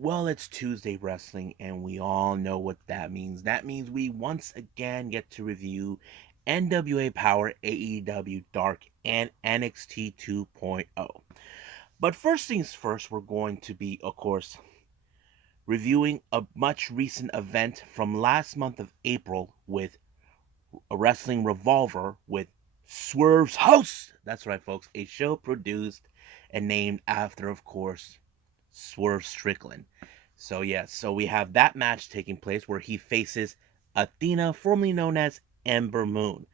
Well, it's Tuesday Wrestling, and we all know what that means. That means we once again get to review NWA Powerrr, AEW Dark, and NXT 2.0. But first things first, we're going to be, of course, reviewing a much recent event from last month of April with a Wrestling Revolver with Swerve's host. That's right, folks. A show produced and named after, of course, Swerve Strickland. So we have that match taking place where he faces Athena, formerly known as Ember Moon.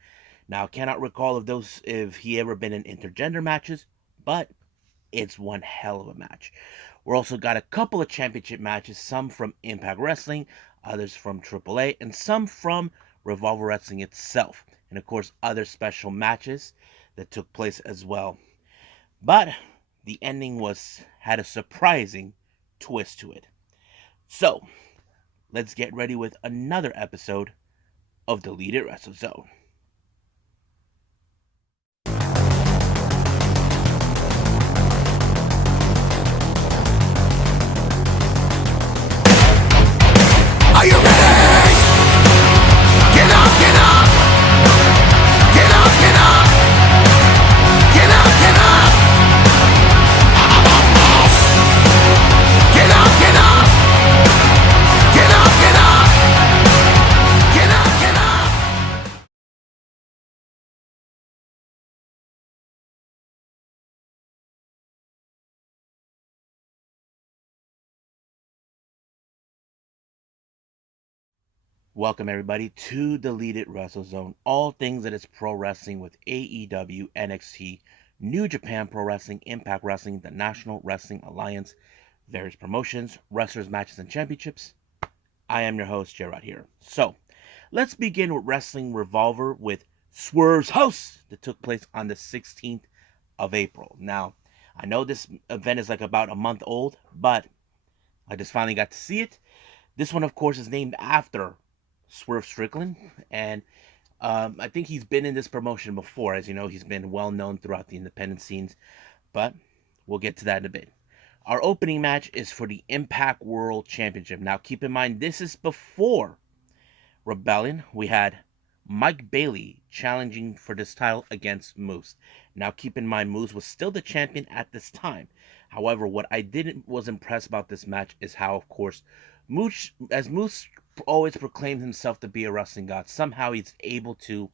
Now, I cannot recall if he ever been in intergender matches, but it's one hell of a match. We're also got a couple of championship matches, some from Impact Wrestling, others from AAA, and some from Revolver Wrestling itself, and of course other special matches that took place as well. But the ending was had a surprising twist to it. So, let's get ready with another episode of Deleted Wrestle Zone. Are you ready? Get up, get up! Get up, get up! Get up, get up! Get up, get up! Get up, get up! Get up, get up! Welcome everybody to Deleted Wrestle Zone. All things that is pro wrestling with AEW, NXT, New Japan Pro Wrestling, Impact Wrestling, the National Wrestling Alliance, various promotions, wrestlers, matches, and championships. I am your host, Gerard here. So, let's begin with Wrestling Revolver with Swerve's host that took place on the 16th of April. Now, I know this event is like about a month old, but I just finally got to see it. This one, of course, is named after Swerve Strickland, and I think he's been in this promotion before. As you know, he's been well known throughout the independent scenes, but we'll get to that in a bit. Our opening match is for the Impact World Championship. Now, keep in mind, this is before Rebellion. We had Mike Bailey challenging for this title against Moose. Now, keep in mind, Moose was still the champion at this time. However, what I didn't was impressed about this match is how, of course, Moose always proclaimed himself to be a wrestling god. Somehow he's able to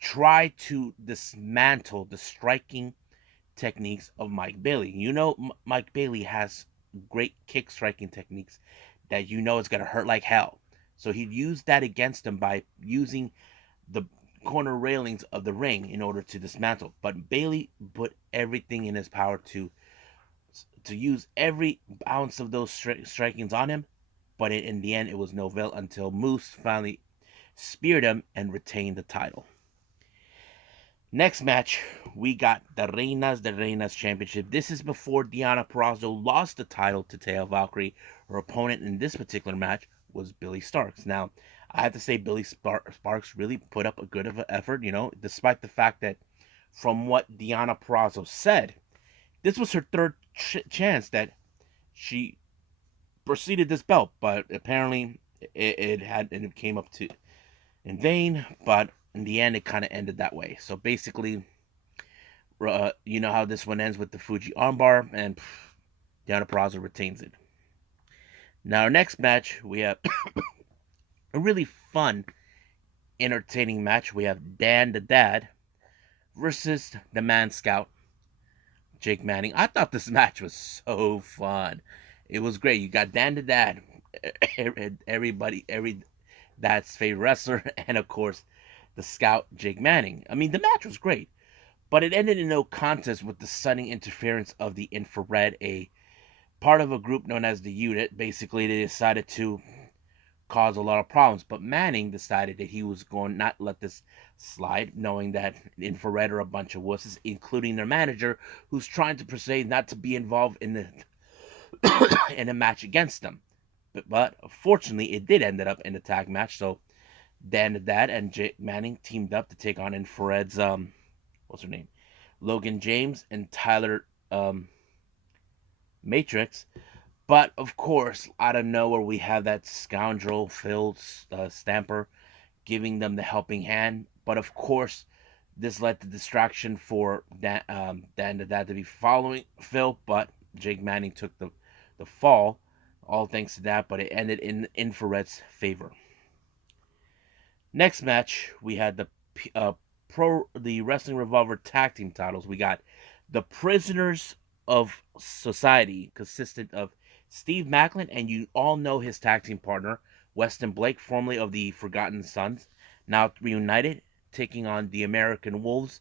try to dismantle the striking techniques of Mike Bailey. You know, Mike Bailey has great kick striking techniques that you know is going to hurt like hell. So he used that against him by using the corner railings of the ring in order to dismantle. But Bailey put everything in his power to use every ounce of those strikings on him. But in the end, it was no avail until Moose finally speared him and retained the title. Next match, we got the Reinas Championship. This is before Deonna Purrazzo lost the title to Taya Valkyrie. Her opponent in this particular match was Billy Starks. Now, I have to say Billy Sparks really put up a good of an effort, despite the fact that from what Deonna Purrazzo said, this was her third chance that she preceded this belt, but apparently it came up to in vain. But in the end, it kind of ended that way. So basically, you know how this one ends with the Fuji armbar, and Deonna Purrazzo retains it. Now, our next match, we have a really fun, entertaining match. We have Dan the Dad versus the Man Scout, Jake Manning. I thought this match was so fun. It was great. You got Dan the Dad, every dad's favorite wrestler, and of course, the Scout, Jake Manning. I mean, the match was great, but it ended in no contest with the sudden interference of the Infrared, a part of a group known as the Unit. Basically, they decided to cause a lot of problems, but Manning decided that he was going to not let this slide, knowing that Infrared are a bunch of wusses, including their manager, who's trying to persuade not to be involved in the in a match against them. But fortunately, it did end up in a tag match. So Dan the Dad and Jake Manning teamed up to take on Infrared's what's her name, Logan James and Tyler Matrix. But of course, out of nowhere, we have that scoundrel Phil Stamper giving them the helping hand. But of course, this led to distraction for Dan the Dad to be following Phil. But Jake Manning took the fall, all thanks to that. But it ended in Infrared's favor. Next match, we had the Wrestling Revolver tag team titles. We got the Prisoners of Society, consistent of Steve Macklin, and you all know his tag team partner, Weston Blake, formerly of the Forgotten Sons, now reunited, taking on the American Wolves,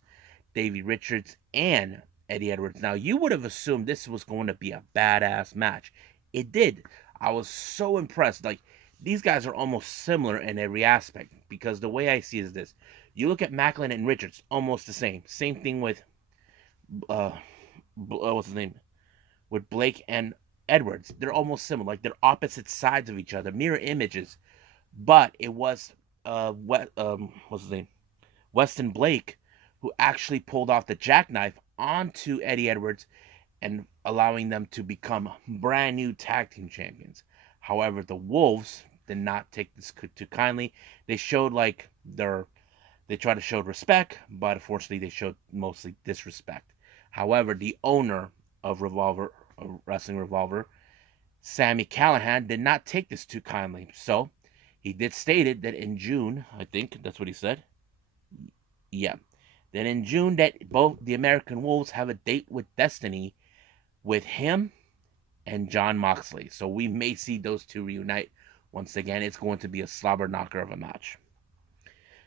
Davey Richards, and Eddie Edwards. Now, you would have assumed this was going to be a badass match. It did. I was so impressed. Like, these guys are almost similar in every aspect, because the way I see it is this. You look at Macklin and Richards, almost the same. Same thing with, uh, what's his name? With Blake and Edwards. They're almost similar. Like, they're opposite sides of each other, mirror images. But it was, what's his name? Weston Blake, who actually pulled off the jackknife onto Eddie Edwards and allowing them to become brand new tag team champions. However, the Wolves did not take this too kindly. They showed they tried to show respect, but unfortunately they showed mostly disrespect. However, the owner of Wrestling Revolver, Sammy Callahan, did not take this too kindly. So he did stated that in June, I think that's what he said. Yeah. Then in June that both the American Wolves have a date with Destiny with him and John Moxley. So we may see those two reunite once again. It's going to be a slobber knocker of a match.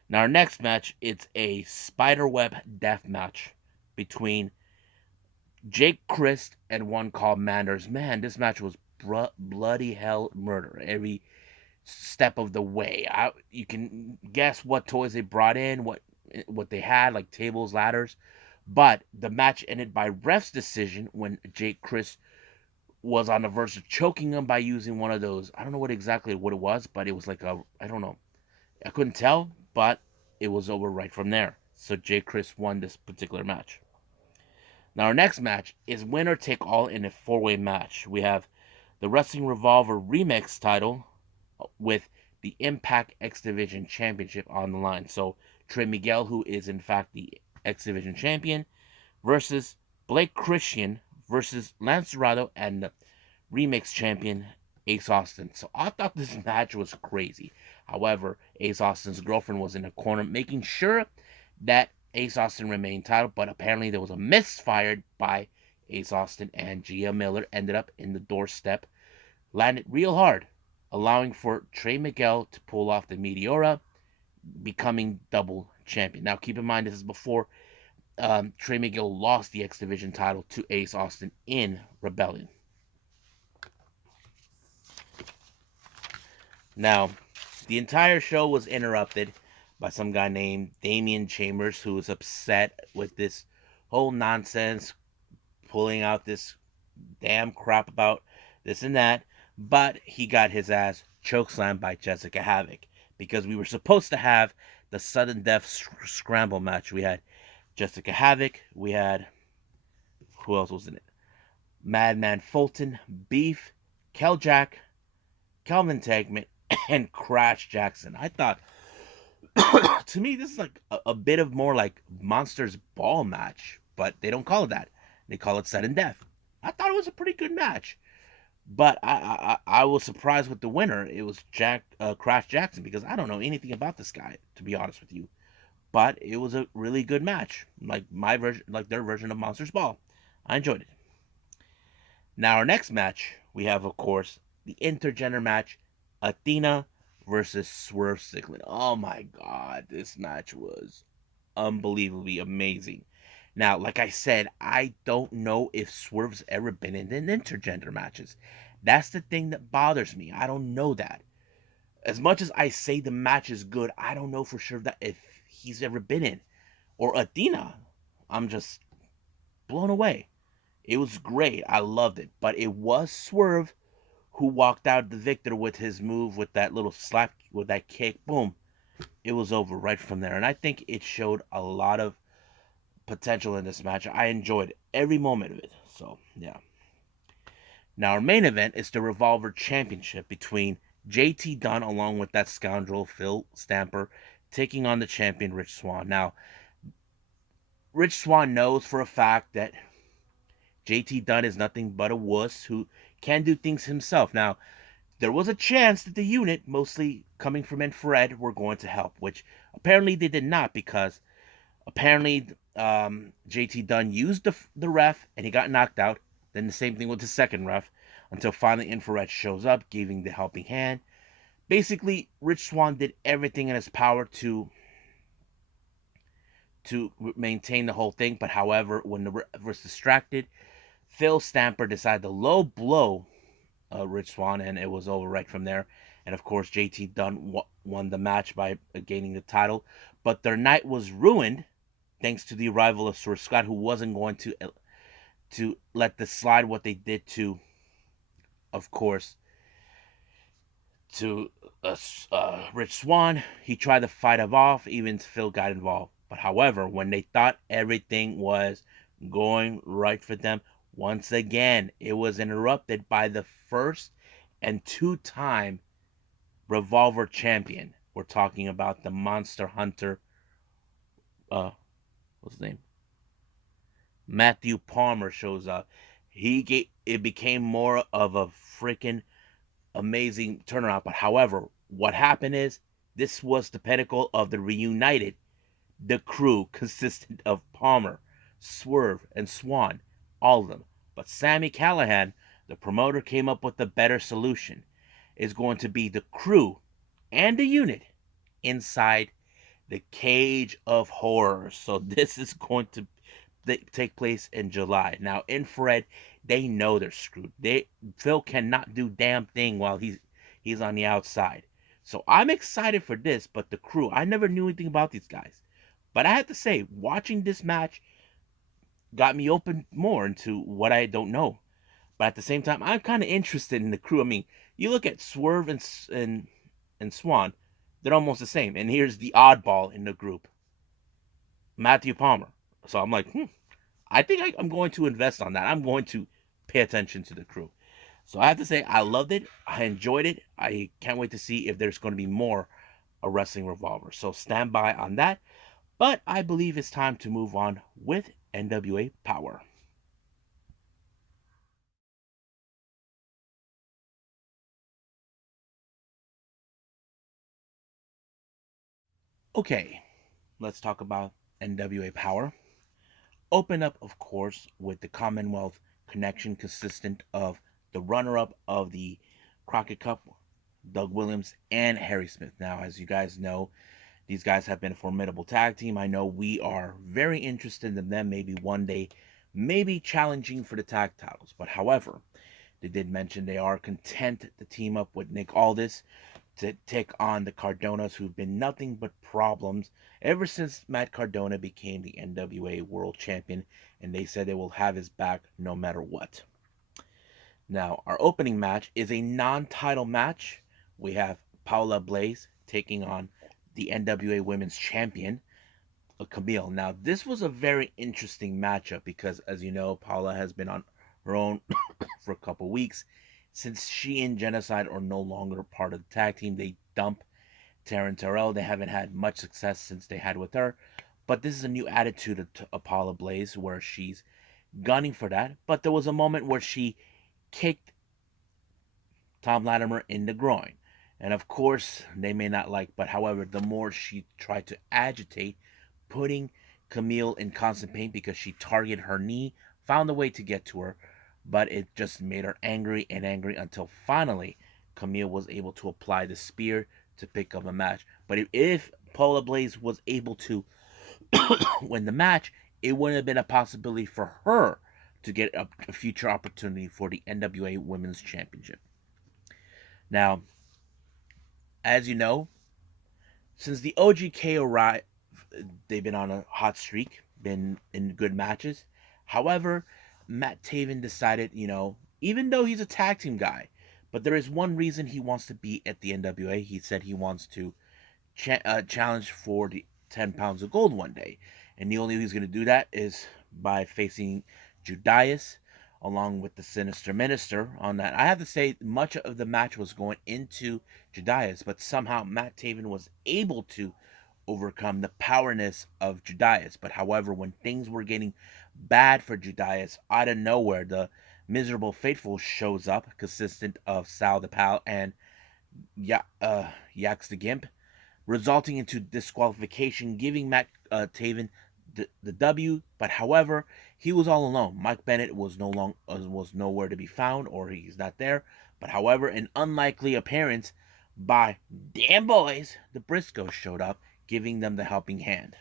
Now our next match, it's a spiderweb death match between Jake Christ and one called Manders. Man, this match was bloody hell murder every step of the way. You can guess what toys they brought in, what they had, like tables, ladders. But the match ended by ref's decision when Jake Christ was on the verge of choking him by using one of those. I don't know exactly what it was, but it was like I don't know. I couldn't tell, but it was over right from there. So Jake Christ won this particular match. Now our next match is winner take all in a four-way match. We have the Wrestling Revolver Remix title with the Impact X Division Championship on the line. So Trey Miguel, who is in fact the X Division champion, versus Blake Christian versus Lance Dorado and the Remix champion Ace Austin. So I thought this match was crazy. However, Ace Austin's girlfriend was in the corner making sure that Ace Austin remained titled, but apparently there was a misfire by Ace Austin, and Gia Miller ended up in the doorstep, landed real hard, allowing for Trey Miguel to pull off the Meteora, becoming double champion. Now, keep in mind, this is before Trey Miguel lost the X Division title to Ace Austin in Rebellion. Now, the entire show was interrupted by some guy named Damian Chambers, who was upset with this whole nonsense, pulling out this damn crap about this and that. But he got his ass chokeslammed by Jessica Havoc, because we were supposed to have the sudden death scramble match. We had Jessica Havoc. We had, who else was in it? Madman Fulton, Beef, Keljack, Calvin Tankman, and Crash Jackson. I thought, to me, this is like a bit of more like Monsters Ball match, but they don't call it that. They call it sudden death. I thought it was a pretty good match, but I was surprised with the winner. It was Crash Jackson, because I don't know anything about this guy, to be honest with you. But it was a really good match, like my version, like their version of Monsters Ball. I enjoyed it. Now our next match, we have of course the intergender match, Athena versus Swerve Strickland. Oh my god, this match was unbelievably amazing. Now, like I said, I don't know if Swerve's ever been in an intergender matches. That's the thing that bothers me. I don't know that. As much as I say the match is good, I don't know for sure that if he's ever been in. Or Athena. I'm just blown away. It was great. I loved it. But it was Swerve who walked out the victor with his move, with that little slap, with that kick. Boom. It was over right from there. And I think it showed a lot of potential in this match. I enjoyed every moment of it. So, yeah. Now, our main event is the Revolver Championship between JT Dunn along with that scoundrel Phil Stamper taking on the champion Rich Swann. Now, Rich Swann knows for a fact that JT Dunn is nothing but a wuss who can do things himself. Now, there was a chance that the unit, mostly coming from Infrared, were going to help, which apparently they did not because apparently JT Dunn used the ref and he got knocked out. Then the same thing with the second ref until finally Infrared shows up, giving the helping hand. Basically, Rich Swann did everything in his power to maintain the whole thing, but however, when the ref was distracted, Phil Stamper decided to low blow Rich Swann, and it was over right from there. And of course, JT Dunn won the match by gaining the title, but their night was ruined thanks to the arrival of Sir Scott, who wasn't going to let this slide. What they did to, of course, to Rich Swann, he tried to fight him off. Even Phil got involved. But however, when they thought everything was going right for them, once again, it was interrupted by the first and two-time Revolver champion. We're talking about the Monster Hunter. What's his name? Matthew Palmer shows up. It became more of a freaking amazing turnaround. But however, what happened is this was the pinnacle of the reunited. The crew consisted of Palmer, Swerve, and Swann, all of them. But Sami Callihan, the promoter, came up with a better solution. It's going to be the crew and the unit inside the Cage of Horrors. So this is going to take place in July. Now, Infrared, they know they're screwed. Phil cannot do damn thing while he's on the outside. So I'm excited for this, but the crew, I never knew anything about these guys. But I have to say, watching this match got me open more into what I don't know. But at the same time, I'm kind of interested in the crew. I mean, you look at Swerve and Swann, they're almost the same. And here's the oddball in the group, Matthew Palmer. So I'm like, I think I'm going to invest on that. I'm going to pay attention to the crew. So I have to say, I loved it. I enjoyed it. I can't wait to see if there's going to be more a Wrestling Revolver. So stand by on that. But I believe it's time to move on with NWA Powerrr. Okay, let's talk about NWA Powerrr. Open up, of course, with the Commonwealth Connection, consistent of the runner-up of the Crockett Cup, Doug Williams and Harry Smith. Now, as you guys know, these guys have been a formidable tag team. I know we are very interested in them maybe one day, maybe challenging for the tag titles. But however, they did mention they are content to team up with Nick Aldis to take on the Cardonas, who've been nothing but problems ever since Matt Cardona became the NWA World Champion, and they said they will have his back no matter what. Now, our opening match is a non-title match. We have Paula Blaze taking on the NWA Women's Champion, Camille. Now, this was a very interesting matchup because, as you know, Paula has been on her own for a couple weeks. Since she and Genocide are no longer part of the tag team, they dump Taryn Terrell. They haven't had much success since they had with her. But this is a new attitude of Paula Blaze where she's gunning for that. But there was a moment where she kicked Tom Latimer in the groin. And of course, they may not like, but however, the more she tried to agitate, putting Camille in constant pain because she targeted her knee, found a way to get to her, but it just made her angry and angry until finally Camille was able to apply the spear to pick up a match. But if Paula Blaze was able to win the match, it wouldn't have been a possibility for her to get a future opportunity for the NWA Women's Championship. Now, as you know, since the OGK arrived, they've been on a hot streak, been in good matches. However, Matt Taven decided, even though he's a tag team guy, but there is one reason he wants to be at the NWA. He said he wants to challenge for the 10 pounds of gold one day. And the only way he's going to do that is by facing Judas, along with the Sinister Minister on that. I have to say, much of the match was going into Judas, but somehow Matt Taven was able to overcome the powerness of Judas. But however, when things were getting bad for Judas, out of nowhere, the miserable faithful shows up, consistent of Sal the Pal and Yax the Gimp, resulting into disqualification, giving Matt Taven the W. But however, he was all alone. Mike Bennett was nowhere to be found, or he's not there. But however, an unlikely appearance by damn boys, the Briscoes showed up, giving them the helping hand.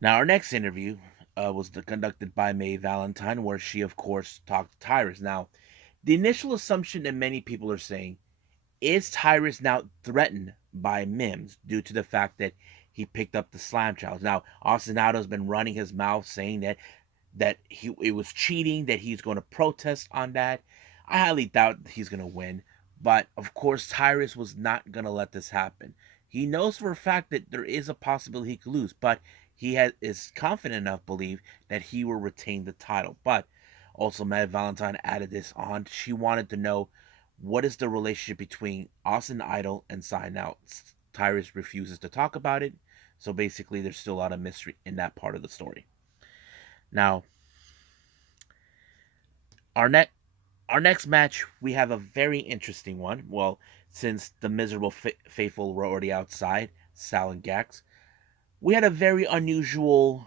Now, our next interview was conducted by Mae Valentine, where she, of course, talked to Tyrus. Now, the initial assumption that many people are saying is Tyrus now threatened by Mims due to the fact that he picked up the slam challenge. Now, Austin Aldo's been running his mouth saying that it was cheating, that he's going to protest on that. I highly doubt he's going to win, but of course Tyrus was not going to let this happen. He knows for a fact that there is a possibility he could lose, but is confident enough to believe that he will retain the title. But also, Matt Valentine added this on. She wanted to know what is the relationship between Austin Idol and Sign. Now, Tyrus refuses to talk about it, so basically there's still a lot of mystery in that part of the story. Now, our next match, we have a very interesting one. Well, since the miserable faithful were already outside, Sal and Gax, we had a very unusual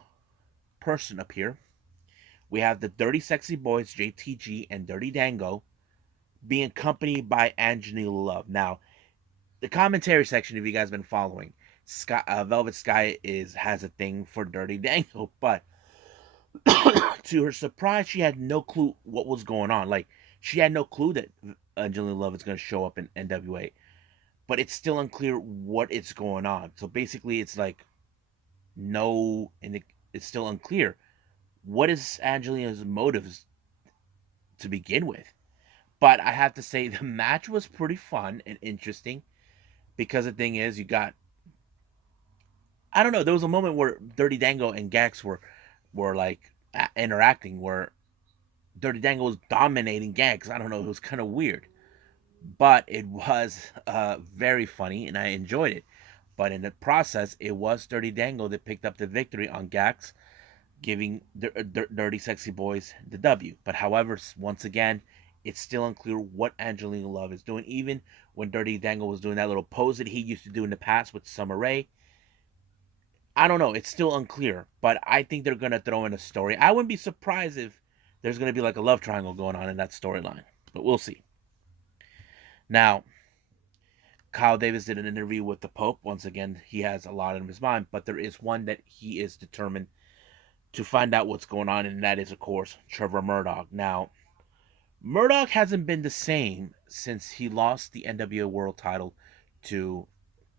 person appear. We have the Dirty Sexy Boys, JTG and Dirty Dango, being accompanied by Angelina Love. Now, the commentary section, if you guys have been following, Velvet Sky has a thing for Dirty Dango, but to her surprise, she had no clue what was going on. Like, she had no clue that Angelina Love is going to show up in NWA, but it's still unclear what is going on. So basically, it's like it's still unclear what is Angelina's motives to begin with. But I have to say, the match was pretty fun and interesting because the thing is, I don't know, there was a moment where Dirty Dango and Gax were like interacting, where Dirty Dango was dominating Gax. I don't know, it was kind of weird, but it was very funny and I enjoyed it. But in the process, it was Dirty Dango that picked up the victory on Gax, giving Dirty Sexy Boys the W. But however, once again, it's still unclear what Angelina Love is doing. Even when Dirty Dango was doing that little pose that he used to do in the past with Summer Rae, I don't know. It's still unclear, but I think they're going to throw in a story. I wouldn't be surprised if there's going to be like a love triangle going on in that storyline, but we'll see. Now, Kyle Davis did an interview with the Pope. Once again, he has a lot in his mind, but there is one that he is determined to find out what's going on, and that is, of course, Trevor Murdoch. Now, Murdoch hasn't been the same since he lost the NWA World title to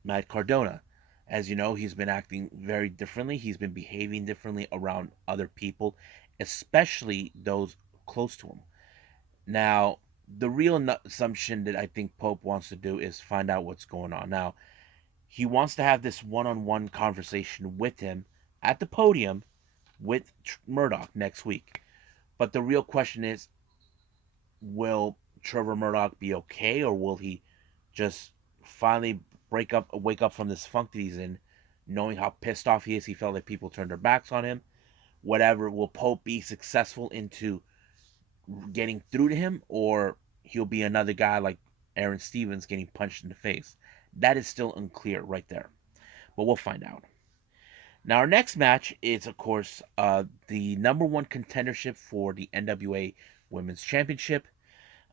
Matt Cardona. As you know, he's been acting very differently. He's been behaving differently around other people, especially those close to him. Now, the real assumption that I think Pope wants to do is find out what's going on. Now, he wants to have this one-on-one conversation with him at the podium with Murdoch next week. But the real question is, will Trevor Murdoch be okay, or will he just finally wake up from this funk that he's in, knowing how pissed off he is? He felt like people turned their backs on him. Whatever, will Pope be successful into getting through to him, or he'll be another guy like Aaron Stevens getting punched in the face? That is still unclear right there, but we'll find out. Now, our next match is, of course, the number one contendership for the NWA Women's Championship.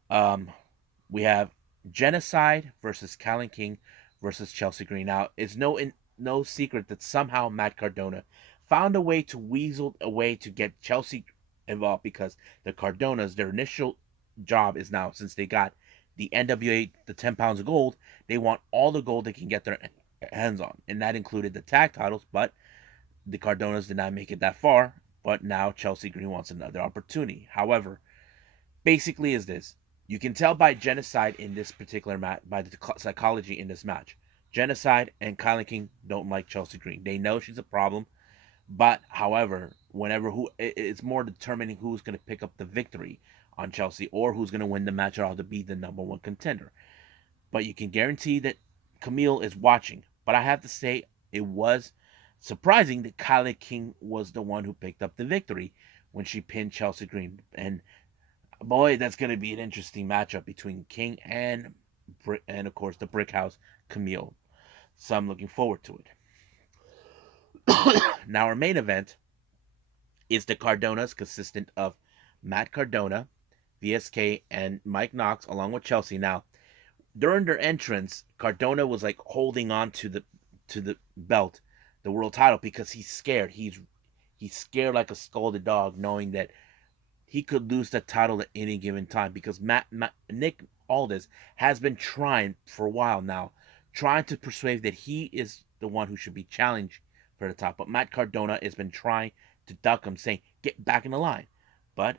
We have Genocide versus Callan King versus Chelsea Green. Now, it's no secret that somehow Matt Cardona found a way to weasel a way to get Chelsea involved, because the Cardonas, their initial job is now, since they got the NWA, the 10 pounds of gold, they want all the gold they can get their hands on. And that included the tag titles, but the Cardonas did not make it that far. But now Chelsea Green wants another opportunity. However, basically is this. You can tell by Genocide in this particular match, by the psychology in this match. Genocide and Kylie King don't like Chelsea Green. They know she's a problem, But however, it's more determining who's going to pick up the victory on Chelsea or who's going to win the match or to be the number one contender. But you can guarantee that Camille is watching. But I have to say, it was surprising that Kylie King was the one who picked up the victory when she pinned Chelsea Green. And boy, that's going to be an interesting matchup between King and of course the Brick House Camille. So I'm looking forward to it. Now our main event is the Cardonas, consistent of Matt Cardona, VSK, and Mike Knox, along with Chelsea. Now, during their entrance, Cardona was like holding on to the belt, the world title, because he's scared. He's scared like a scolded dog, knowing that he could lose the title at any given time. Because Nick Aldis has been trying for a while now, trying to persuade that he is the one who should be challenged for the top. But Matt Cardona has been trying to duck him, saying, "Get back in the line." But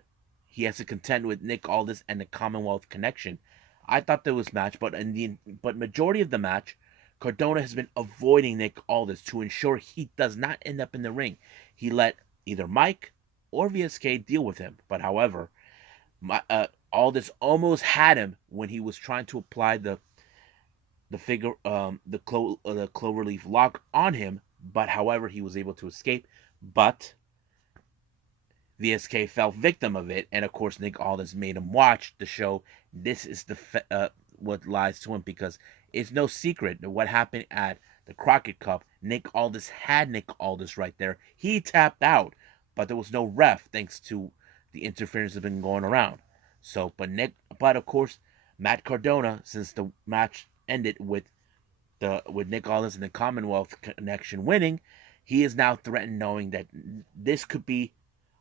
he has to contend with Nick Aldis and the Commonwealth Connection. I thought there was match, but majority of the match, Cardona has been avoiding Nick Aldis to ensure he does not end up in the ring. He let either Mike or VSK deal with him. But however, Aldis almost had him when he was trying to apply the cloverleaf lock on him. But however, he was able to escape. But VSK fell victim of it, and of course Nick Aldis made him watch the show. This is what lies to him, because it's no secret that what happened at the Crockett Cup. Nick Aldis had Nick Aldis right there. He tapped out, but there was no ref thanks to the interference that's been going around. So, but of course, Matt Cardona, since the match ended with Nick Aldis and the Commonwealth Connection winning, he is now threatened, knowing that this could be,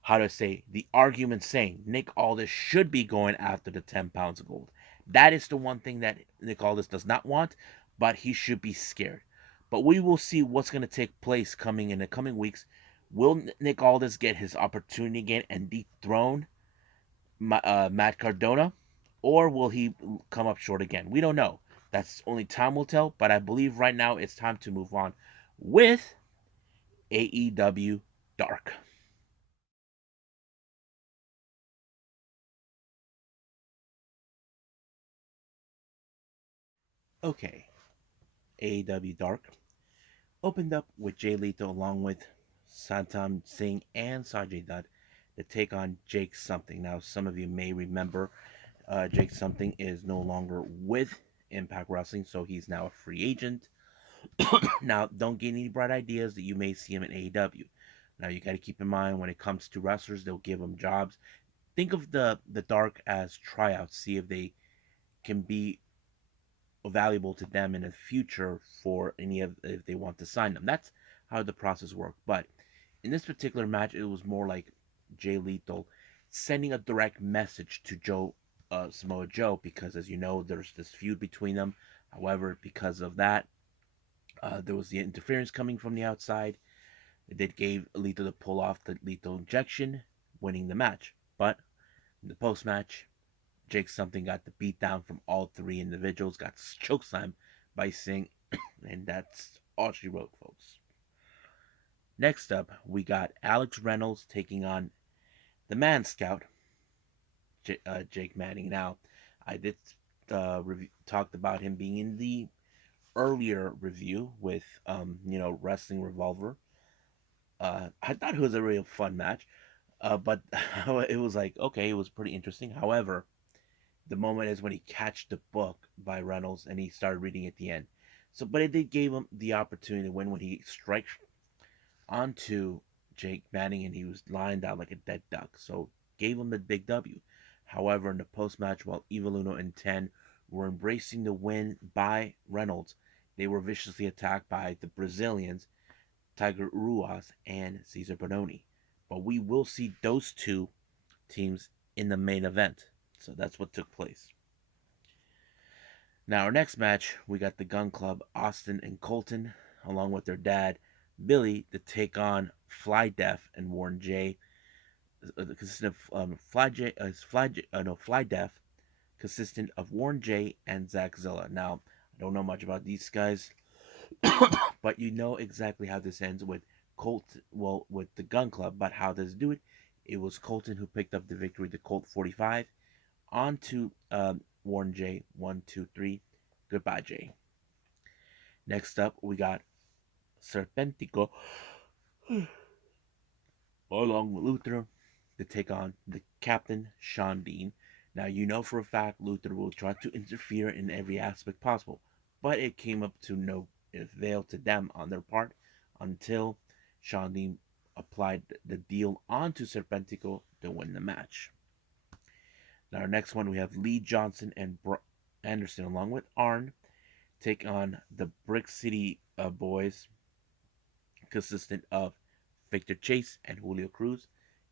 how to say, the argument saying Nick Aldis should be going after the 10 pounds of gold. That is the one thing that Nick Aldis does not want, but he should be scared. But we will see what's going to take place coming in the coming weeks. Will Nick Aldis get his opportunity again and dethrone Matt Cardona, or will he come up short again? We don't know. That's only time will tell, but I believe right now it's time to move on with AEW Dark. Okay, AEW Dark opened up with Jay Lethal along with Santam Singh and Sajay Dutt to take on Jake Something. Now, some of you may remember Jake Something is no longer with Impact Wrestling, so he's now a free agent. Now, don't get any bright ideas that you may see him in AEW. Now, you got to keep in mind when it comes to wrestlers, they'll give them jobs. Think of the Dark as tryouts. See if they can be valuable to them in the future for any of if they want to sign them. That's how the process worked. But in this particular match, it was more like Jay Lethal sending a direct message to Samoa Joe, because as you know, there's this feud between them. However, because of that, there was the interference coming from the outside that gave Lethal to pull off the lethal injection, winning the match. But in the post match, Jake Something got the beat down from all three individuals, got chokeslammed by Singh, and that's all she wrote, folks. Next up, we got Alex Reynolds taking on the Man Scout, Jake Manning. Now, I did talked about him being in the earlier review with Wrestling Revolver. I thought it was a real fun match, but it was like, okay, it was pretty interesting. However, the moment is when he catched the book by Reynolds and he started reading at the end. So, but it did give him the opportunity to win when he strikes onto Jake Manning and he was lying down like a dead duck. So, gave him the big W. However, in the post match, while Evil Uno and 10 were embracing the win by Reynolds, they were viciously attacked by the Brazilians, Tiger Ruas and Cesar Bononi. But we will see those two teams in the main event. So that's what took place. Now, our next match, we got the Gun Club, Austin and Colton, along with their dad, Billy, to take on Fly Def and Warren J. Consistent of Fly Def, consistent of Warren J and Zach Zilla. Now, I don't know much about these guys, but you know exactly how this ends with Colt, well, with the Gun Club. But how does it do it? It was Colton who picked up the victory, the Colt 45, onto Warren J. 1, 2, 3. Goodbye, Jay. Next up, we got Serpentico along with Luther to take on the Captain Sean Dean. Now, you know for a fact Luther will try to interfere in every aspect possible, but it came up to no avail to them on their part until Sean Dean applied the deal onto Serpentico to win the match. Now, our next one we have Lee Johnson and Anderson along with Arn take on the Brick City boys, consistent of Victor Chase and Julio Cruz.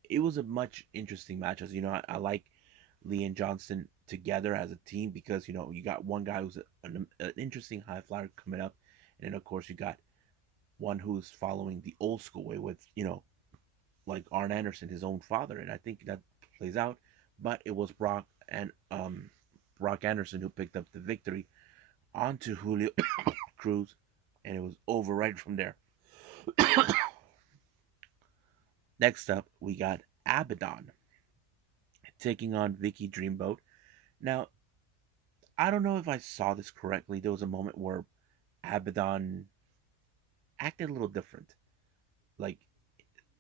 It was a much interesting match. As you know, I like Lee and Johnson together as a team because you got one guy who's an interesting high flyer coming up, and then of course you got one who's following the old school way with like Arn Anderson, his own father, and I think that plays out. But it was Brock Anderson who picked up the victory onto Julio Cruz, and it was over right from there. Next up, we got Abaddon taking on Vicky Dreamboat. Now, I don't know if I saw this correctly. There was a moment where Abaddon acted a little different. Like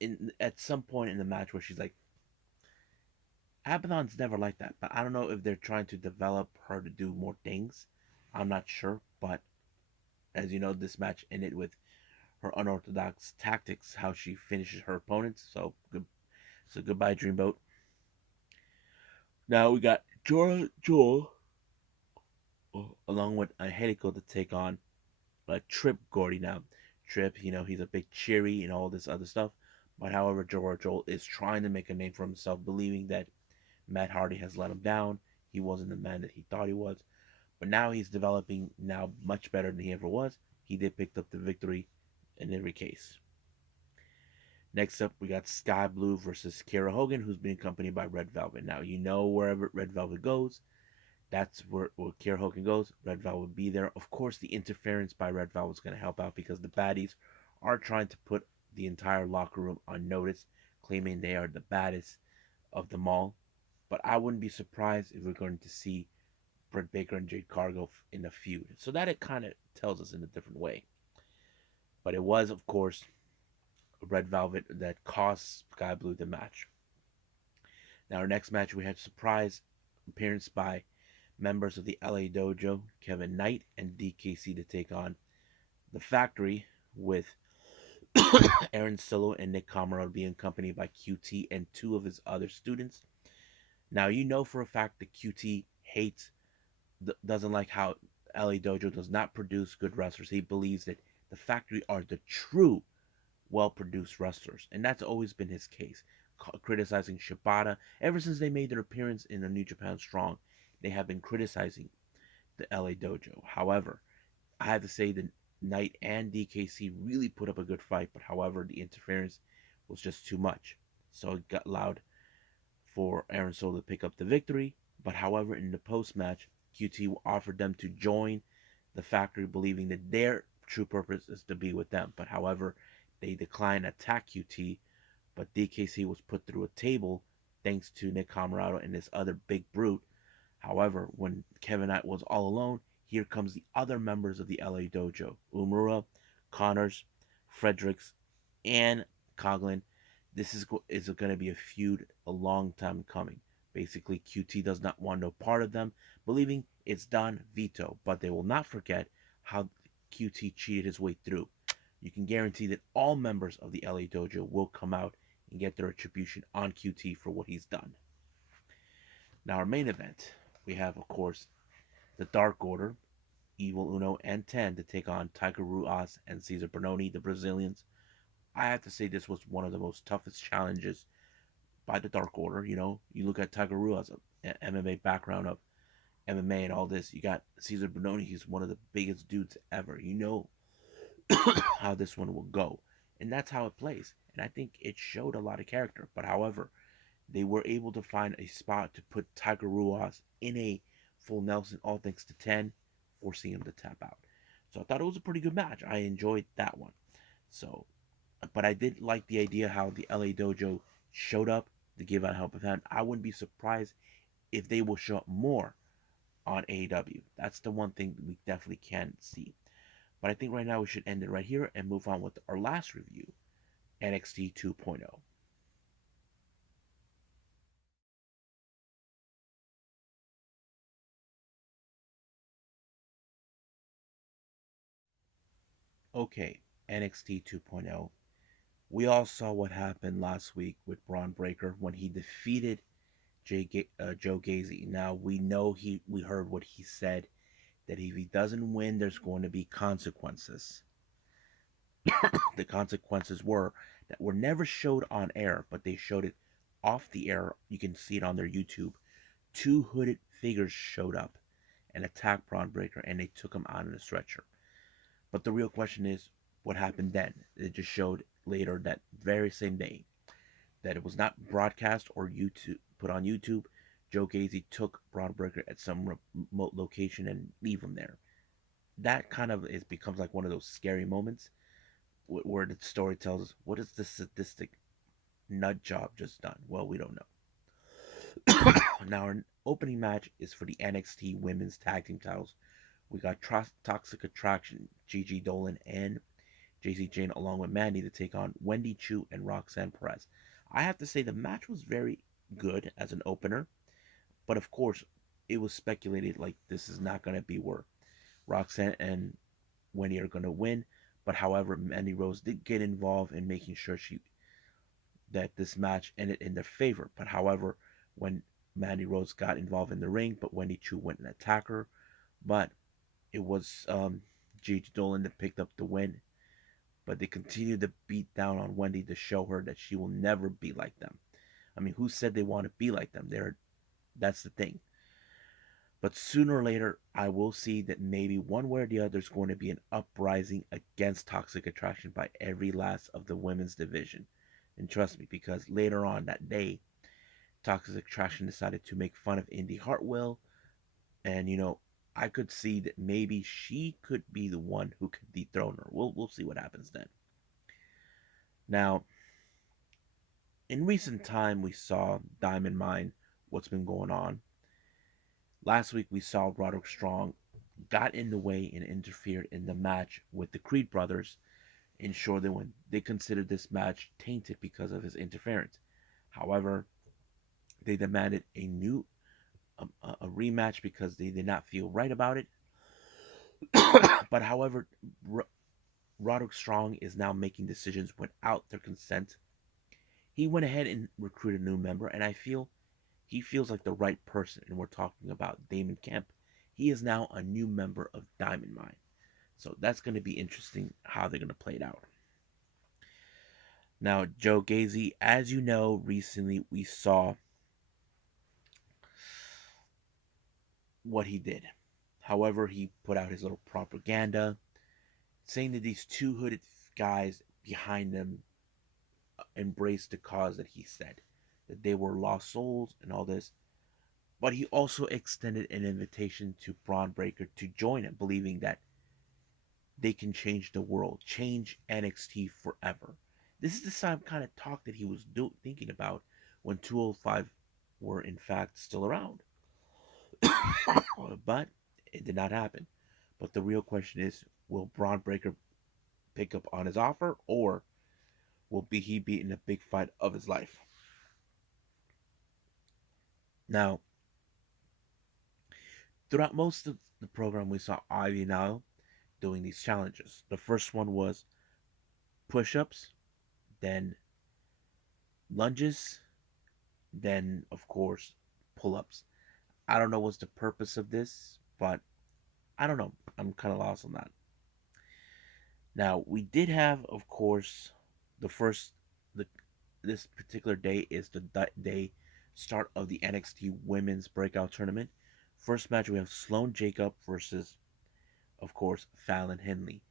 in at some point in the match where she's like, Abaddon's never like that. But I don't know if they're trying to develop her to do more things. I'm not sure. But as you know, this match ended with her unorthodox tactics, how she finishes her opponents. So goodbye, Dreamboat. Now we got Jora Joel along with Angelico to take on Trip Gordy. Now, Trip, he's a big cheery and all this other stuff. But however, Jora Joel is trying to make a name for himself, believing that Matt Hardy has let him down. He wasn't the man that he thought he was. But now he's developing now much better than he ever was. He did pick up the victory in every case. Next up, we got Sky Blue versus Kara Hogan, who's being accompanied by Red Velvet. Now, wherever Red Velvet goes, that's where Kara Hogan goes. Red Velvet will be there. Of course, the interference by Red Velvet is going to help out because the baddies are trying to put the entire locker room on notice, claiming they are the baddest of them all. But I wouldn't be surprised if we're going to see Britt Baker and Jade Cargill in a feud. So that it kind of tells us in a different way. But it was, of course, Red Velvet that cost Sky Blue the match. Now, our next match, we had surprise appearance by members of the LA Dojo, Kevin Knight and DKC, to take on the Factory with Aaron Solo and Nick Comoroto being accompanied by QT and two of his other students. Now, you know for a fact that QT doesn't like how LA Dojo does not produce good wrestlers. He believes that the Factory are the true well-produced wrestlers, and that's always been his case. Criticizing Shibata ever since they made their appearance in the New Japan Strong, they have been criticizing the LA Dojo. However, I have to say that Knight and DKC really put up a good fight, but however, the interference was just too much. So it got allowed for Aaron Solo to pick up the victory. But however, in the post-match, QT offered them to join the Factory, believing that their true purpose is to be with them. But however, they declined to attack QT, but DKC was put through a table thanks to Nick Comoroto and this other big brute. However, when Kevin Knight was all alone, here comes the other members of the LA Dojo. Umura, Connors, Fredericks, and Coughlin. This is going to be a feud a long time coming. Basically, QT does not want no part of them, believing it's Don Vito, but they will not forget how QT cheated his way through. You can guarantee that all members of the LA Dojo will come out and get their retribution on QT for what he's done. Now, our main event, we have, of course, the Dark Order, Evil Uno and Ten, to take on Tiger Ruas and Cesar Bononi, the Brazilians. I have to say this was one of the most toughest challenges by the Dark Order. You look at Tiger Ruas, an MMA background of MMA and all this. You got Cesar Bononi, he's one of the biggest dudes ever. You know how this one will go. And that's how it plays. And I think it showed a lot of character. But however, they were able to find a spot to put Tiger Ruas in a full Nelson, all thanks to 10, forcing him to tap out. So I thought it was a pretty good match. I enjoyed that one. So But I did like the idea how the LA Dojo showed up to give out help hand. I wouldn't be surprised if they will show up more on AEW. That's the one thing we definitely can see. But I think right now we should end it right here and move on with our last review, NXT 2.0. Okay, NXT 2.0. We all saw what happened last week with Braun Breaker when he defeated Joe Gacy. Now we know we heard what he said, that if he doesn't win, there's going to be consequences. The consequences were never showed on air, but they showed it off the air. You can see it on their YouTube. Two hooded figures showed up and attacked Braun Breaker, and they took him out in a stretcher. But the real question is, what happened then? It just showed later that very same day that it was not broadcast or YouTube put on YouTube. Joe Gacy took Braun Breaker at some remote location and leave him there. That kind of becomes like one of those scary moments where the story tells us, what is the sadistic nut job just done? Well, we don't know. Now our opening match is for the NXT Women's Tag Team titles. We got Toxic Attraction, Gigi Dolan and JC Jane along with Mandy to take on Wendy Chu and Roxanne Perez. I have to say the match was very good as an opener, but of course it was speculated like this is not going to be where Roxanne and Wendy are going to win. But however, Mandy Rose did get involved in making sure that this match ended in their favor. But however, when Mandy Rose got involved in the ring, but Wendy Chu went and attacked her. But it was Gigi Dolan that picked up the win. But they continued to beat down on Wendy to show her that she will never be like them. I mean, who said they want to be like them? That's the thing. But sooner or later, I will see that maybe one way or the other is going to be an uprising against Toxic Attraction by every last of the women's division. And trust me, because later on that day, Toxic Attraction decided to make fun of Indy Hartwell. And, I could see that maybe she could be the one who could dethrone her. We'll see what happens then. Now, in recent time, we saw Diamond Mine, what's been going on. Last week, we saw Roderick Strong got in the way and interfered in the match with the Creed brothers, ensure they win. They considered this match tainted because of his interference. However, they demanded a rematch because they did not feel right about it. But however, Roderick Strong is now making decisions without their consent. He went ahead and recruited a new member, and I feel he feels like the right person. And we're talking about Damon Kemp. He is now a new member of Diamond Mine. So that's going to be interesting how they're going to play it out. Now, Joe Gacy, as you know, recently we saw what he did. However, he put out his little propaganda saying that these two hooded guys behind them embraced the cause that he said, that they were lost souls and all this. But he also extended an invitation to Braun Breaker to join him, believing that they can change the world, change NXT forever. This is the same kind of talk that he was thinking about when 205 were in fact still around. But it did not happen. But the real question is, will Braun Breaker pick up on his offer, or will he be in a big fight of his life? Now, throughout most of the program, we saw Ivy now doing these challenges. The first one was push-ups, then lunges, then of course pull-ups. I don't know what's the purpose of this, but I don't know. I'm kind of lost on that. Now we did have, of course, the first the this particular day is the day start of the NXT Women's Breakout Tournament. First match we have Sloane Jacob versus, of course, Fallon Henley.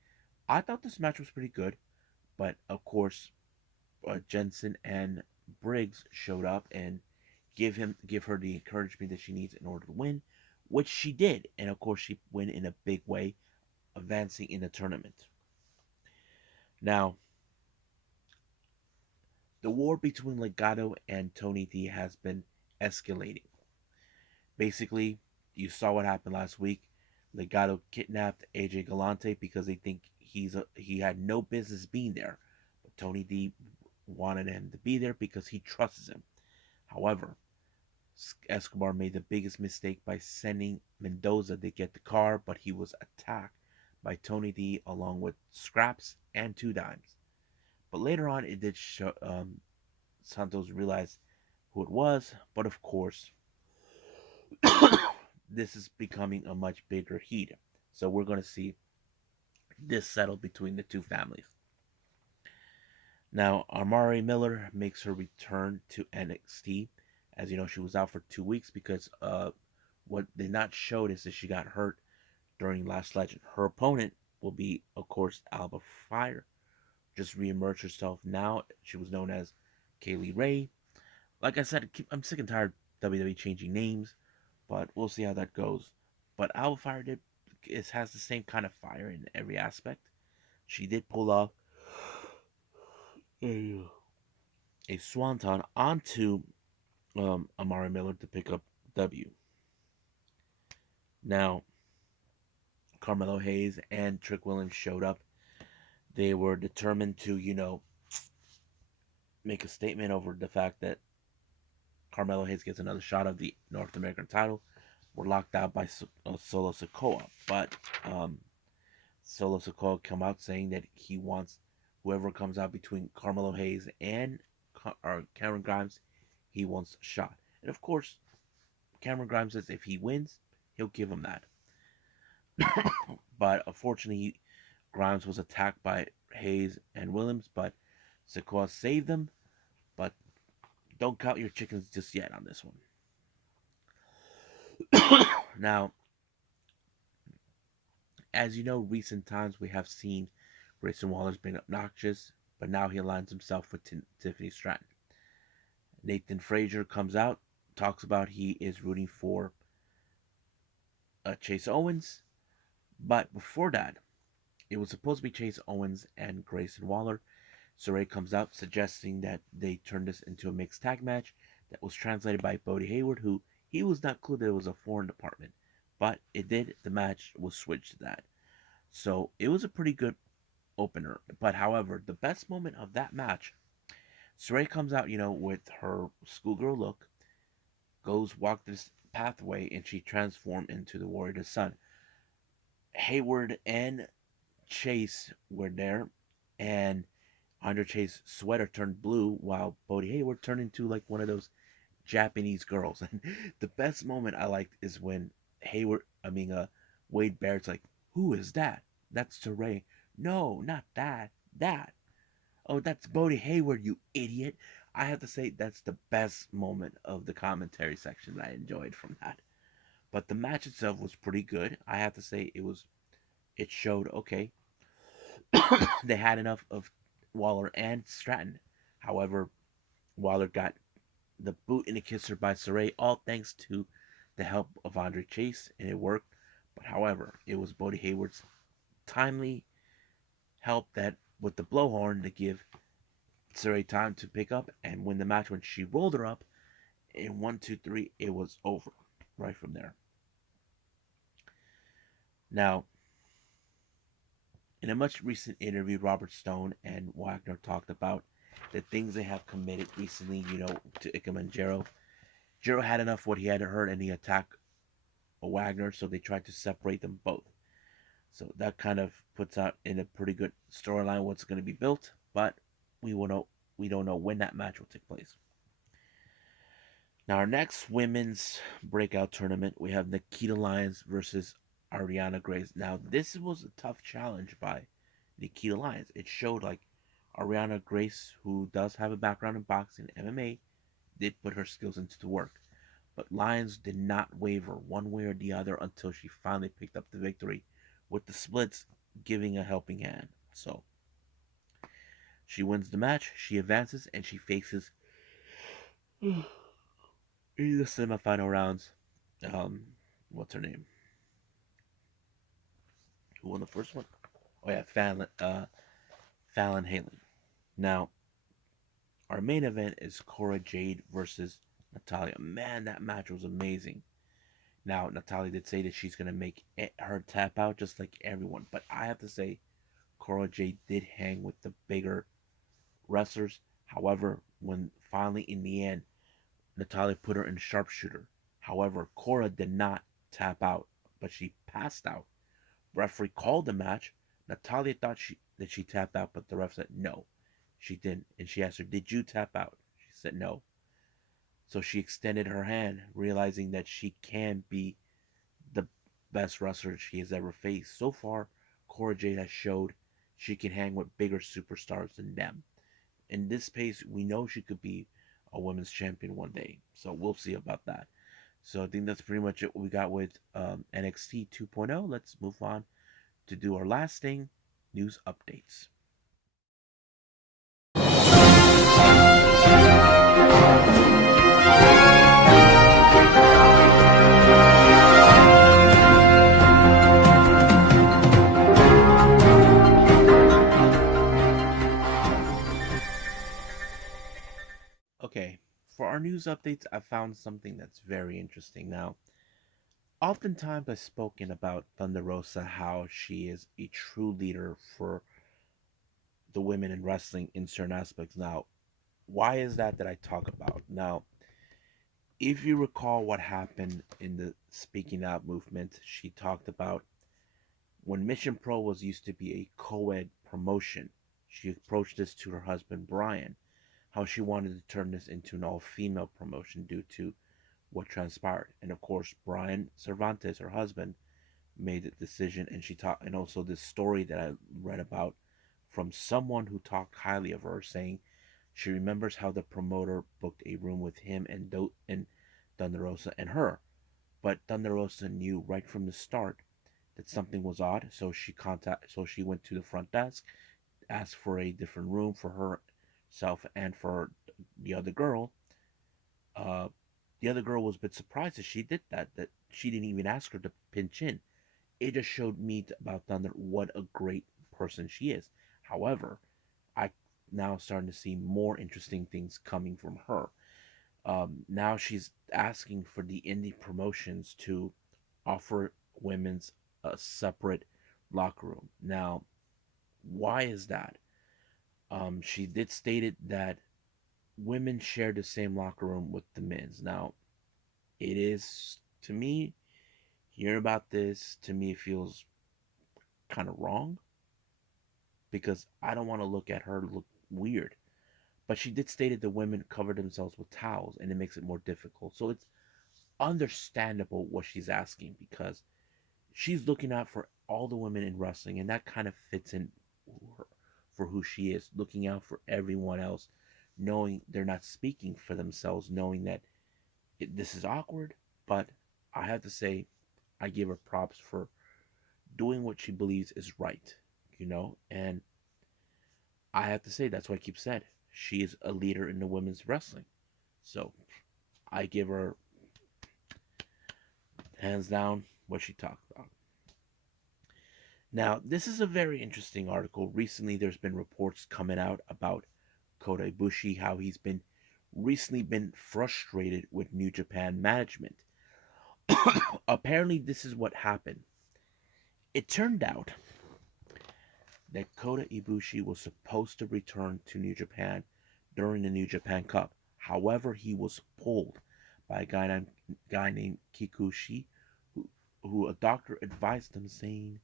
I thought this match was pretty good, but of course, Jensen and Briggs showed up and give her the encouragement that she needs in order to win, which she did, and of course she went in a big way, advancing in the tournament. Now, The war between Legado and Tony D has been escalating. Basically, you saw what happened last week. Legado kidnapped AJ Galante because they think he had no business being there. But Tony D wanted him to be there because he trusts him. However, Escobar made the biggest mistake by sending Mendoza to get the car, but he was attacked by Tony D along with Scraps and Two Dimes. But later on, it did show Santos realized who it was, but of course, this is becoming a much bigger heat. So we're going to see this settle between the two families. Now, Amari Miller makes her return to NXT. As you know, she was out for 2 weeks because what they not showed is that she got hurt during Last Legend. Her opponent will be, of course, Alba Fire. Just reemerged herself now. She was known as Kaylee Ray. Like I said, I'm sick and tired of WWE changing names, but we'll see how that goes. But Alba Fire has the same kind of fire in every aspect. She did pull off a, a swanton onto Amari Miller to pick up W. Now, Carmelo Hayes and Trick Williams showed up. They were determined to, make a statement over the fact that Carmelo Hayes gets another shot of the North American title. We're locked out by Solo Sikoa, but Solo Sikoa come out saying that he wants whoever comes out between Carmelo Hayes and Cameron Grimes, he wants a shot. And of course, Cameron Grimes says if he wins, he'll give him that. But unfortunately, Grimes was attacked by Hayes and Williams, but Sikoa saved them. But don't count your chickens just yet on this one. Now, as you know, recent times we have seen Grayson Waller's been obnoxious, but now he aligns himself with Tiffany Stratton. Nathan Frazier comes out, talks about he is rooting for Chase Owens, but before that, it was supposed to be Chase Owens and Grayson Waller. Saray comes out suggesting that they turn this into a mixed tag match that was translated by Bodie Hayward, who he was not clear that it was a foreign department, but it did. The match was switched to that. So it was a pretty good opener. But however, the best moment of that match, Saray comes out, with her schoolgirl look, walk this pathway, and she transformed into the Warrior Sun. Hayward and Chase were there, and Andre Chase's sweater turned blue while Bodie Hayward turned into like one of those Japanese girls. And the best moment I liked is when Wade Barrett's like, "Who is that?" "That's Saray." "No, not that. That." "Oh, that's Bodie Hayward, you idiot." I have to say that's the best moment of the commentary section that I enjoyed from that. But the match itself was pretty good. I have to say it showed okay. They had enough of Waller and Stratton. However, Waller got the boot and a kisser by Saray, all thanks to the help of Andre Chase, and it worked. But however, it was Bodie Hayward's timely help that with the blowhorn to give Saray time to pick up and win the match. When she rolled her up in 1, 2, 3, it was over right from there. Now, in a much recent interview, Robert Stone and Wagner talked about the things they have committed recently, to Ikemen Jiro. Jiro had enough what he had heard and he attacked Wagner, so they tried to separate them both. So that kind of puts out in a pretty good storyline what's going to be built, but we don't know when that match will take place. Now our next women's breakout tournament, we have Nikita Lyons versus Ariana Grace. Now this was a tough challenge by Nikita Lyons. It showed like Ariana Grace, who does have a background in boxing and MMA, did put her skills into the work. But Lyons did not waver one way or the other until she finally picked up the victory, with the splits giving a helping hand. So she wins the match, she advances, and she faces in the semifinal rounds. What's her name? Who won the first one? Oh yeah, Fallon Halen. Now, our main event is Cora Jade versus Natalia. Man, that match was amazing. Now, Natalia did say that she's going to make her tap out just like everyone, but I have to say, Cora Jade did hang with the bigger wrestlers. However, when finally in the end, Natalia put her in sharpshooter. However, Cora did not tap out, but she passed out. Referee called the match. Natalia thought she tapped out, but the ref said no, she didn't. And she asked her, "Did you tap out?" She said no. So she extended her hand, realizing that she can be the best wrestler she has ever faced. So far, Cora Jade has showed she can hang with bigger superstars than them. In this pace, we know she could be a women's champion one day. So we'll see about that. So I think that's pretty much it. What we got with NXT 2.0. Let's move on to do our last thing, news updates. Okay, for our news updates, I found something that's very interesting. Now, oftentimes I've spoken about Thunder Rosa, how she is a true leader for the women in wrestling in certain aspects. Now, why is that I talk about? Now, if you recall what happened in the Speaking Out movement, she talked about when Mission Pro was used to be a co-ed promotion. She approached this to her husband Brian, how she wanted to turn this into an all-female promotion due to what transpired. And of course, Brian Cervantes, her husband, made the decision, and she talked, and also this story that I read about from someone who talked highly of her, saying she remembers how the promoter booked a room with him and Thunder Rosa and her, but Thunder Rosa knew right from the start that something was odd, so she went to the front desk, asked for a different room for herself and for the other girl. Uh, the other girl was a bit surprised that she did that she didn't even ask her to pinch in. It just showed me about Thunder what a great person she is. However, I now starting to see more interesting things coming from her. Now she's asking for the indie promotions to offer women's a separate locker room. Now, why is that? She did stated that women share the same locker room with the men's. Now, it is, to me, hearing about this, to me, it feels kind of wrong because I don't want to look at her look weird. But she did state that the women cover themselves with towels and it makes it more difficult. So it's understandable what she's asking because she's looking out for all the women in wrestling and that kind of fits in for who she is, looking out for everyone else, knowing they're not speaking for themselves, knowing that this is awkward, but I have to say I give her props for doing what she believes is right, and I have to say that's what I keep said. She is a leader in the women's wrestling. So I give her hands down what she talked about. Now, this is a very interesting article. Recently there's been reports coming out about Kota Ibushi, how he's been recently been frustrated with New Japan management. Apparently this is what happened. It turned out that Kota Ibushi was supposed to return to New Japan during the New Japan Cup. However, he was pulled by a guy named Kikuchi, who a doctor advised him saying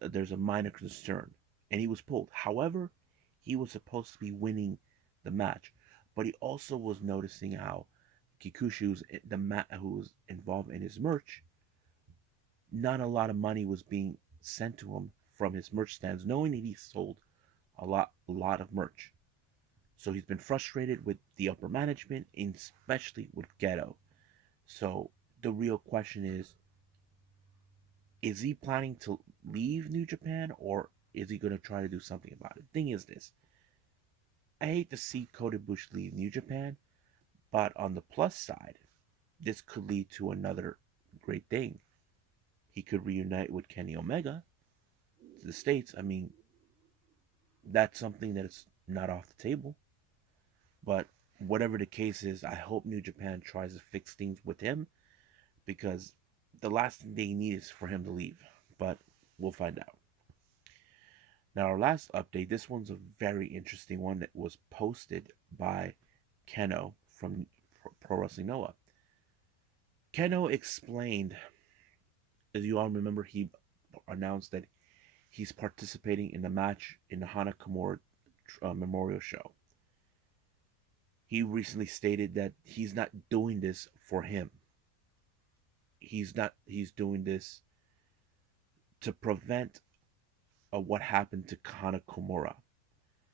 there's a minor concern, and he was pulled. However, he was supposed to be winning the match, but he also was noticing how Kikuchi, who was involved in his merch, not a lot of money was being sent to him from his merch stands, knowing that he sold a lot of merch. So he's been frustrated with the upper management, and especially with Ghetto. So the real question is he planning to leave New Japan or is he going to try to do something about it? Thing is this, I hate to see Kota Ibushi leave New Japan, but on the plus side, this could lead to another great thing. He could reunite with Kenny Omega to the States. I mean, that's something that is not off the table. But whatever the case is, I hope New Japan tries to fix things with him because the last thing they need is for him to leave. But we'll find out. Now, our last update, this one's a very interesting one that was posted by Kenoh from Pro Wrestling Noah. Kenoh explained, as you all remember, he announced that he's participating in the match in the Hana Kimura Memorial Show. He recently stated that he's not doing this for him. He's doing this to prevent what happened to Hana Kimura.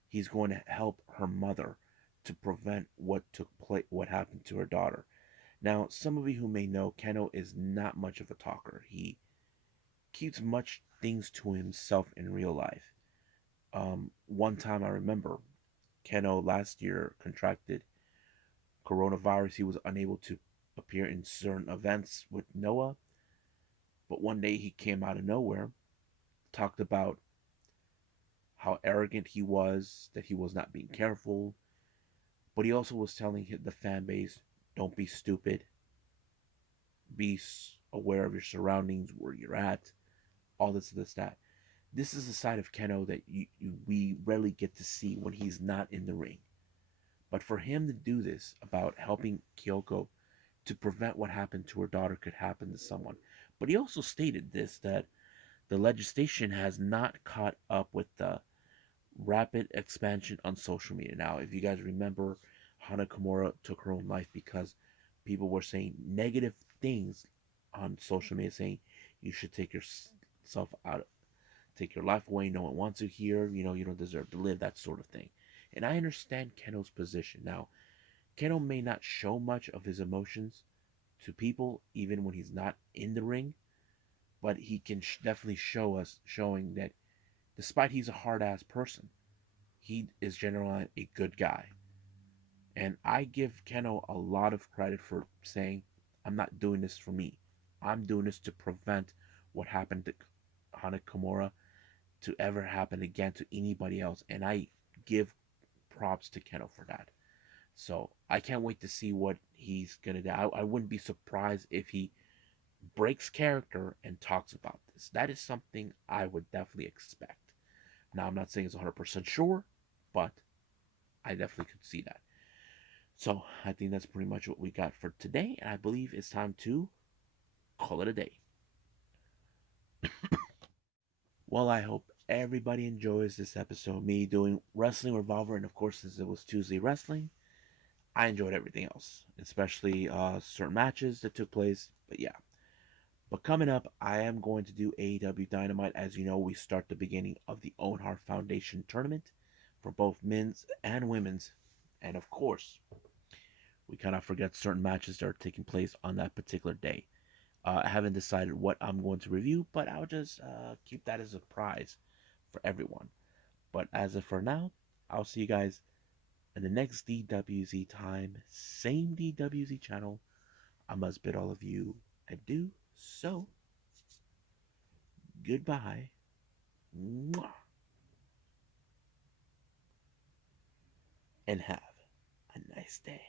He's going to help her mother to prevent what took place, what happened to her daughter. Now, some of you who may know, Kenoh is not much of a talker. He keeps much things to himself in real life. One time I remember, Kenoh last year contracted coronavirus. He was unable to appear in certain events with Noah. But one day he came out of nowhere, talked about how arrogant he was, that he was not being careful. But he also was telling the fan base, don't be stupid. Be aware of your surroundings, where you're at, all this, that. This is a side of Kenoh that we rarely get to see when he's not in the ring. But for him to do this about helping Kyoko to prevent what happened to her daughter could happen to someone. But he also stated this, that the legislation has not caught up with the rapid expansion on social media. Now, if you guys remember, Hana Kimura took her own life because people were saying negative things on social media, saying you should take yourself out, take your life away. No one wants you here. You know, you don't deserve to live, that sort of thing. And I understand Kenoh's position. Now, Kenoh may not show much of his emotions to people, even when he's not in the ring, but he can definitely showing that despite he's a hard ass person, he is generally a good guy. And I give Kenoh a lot of credit for saying, I'm not doing this for me. I'm doing this to prevent what happened to Hana Kimura to ever happen again to anybody else. And I give props to Kenoh for that. So I can't wait to see what he's going to do. I wouldn't be surprised if he breaks character and talks about this. That is something I would definitely expect. Now, I'm not saying it's 100% sure, but I definitely could see that. So I think that's pretty much what we got for today, and I believe it's time to call it a day. Well, I hope everybody enjoys this episode. Me doing Wrestling Revolver, and of course, since it was Tuesday Wrestling, I enjoyed everything else, especially certain matches that took place. But yeah. But coming up, I am going to do AEW Dynamite. As you know, we start the beginning of the Owen Hart Foundation tournament for both men's and women's. And of course, we cannot forget certain matches that are taking place on that particular day. I haven't decided what I'm going to review, but I'll just keep that as a prize for everyone. But as of for now, I'll see you guys in the next DWZ time, same DWZ channel. I must bid all of you adieu. So, goodbye. Mwah. And have a nice day.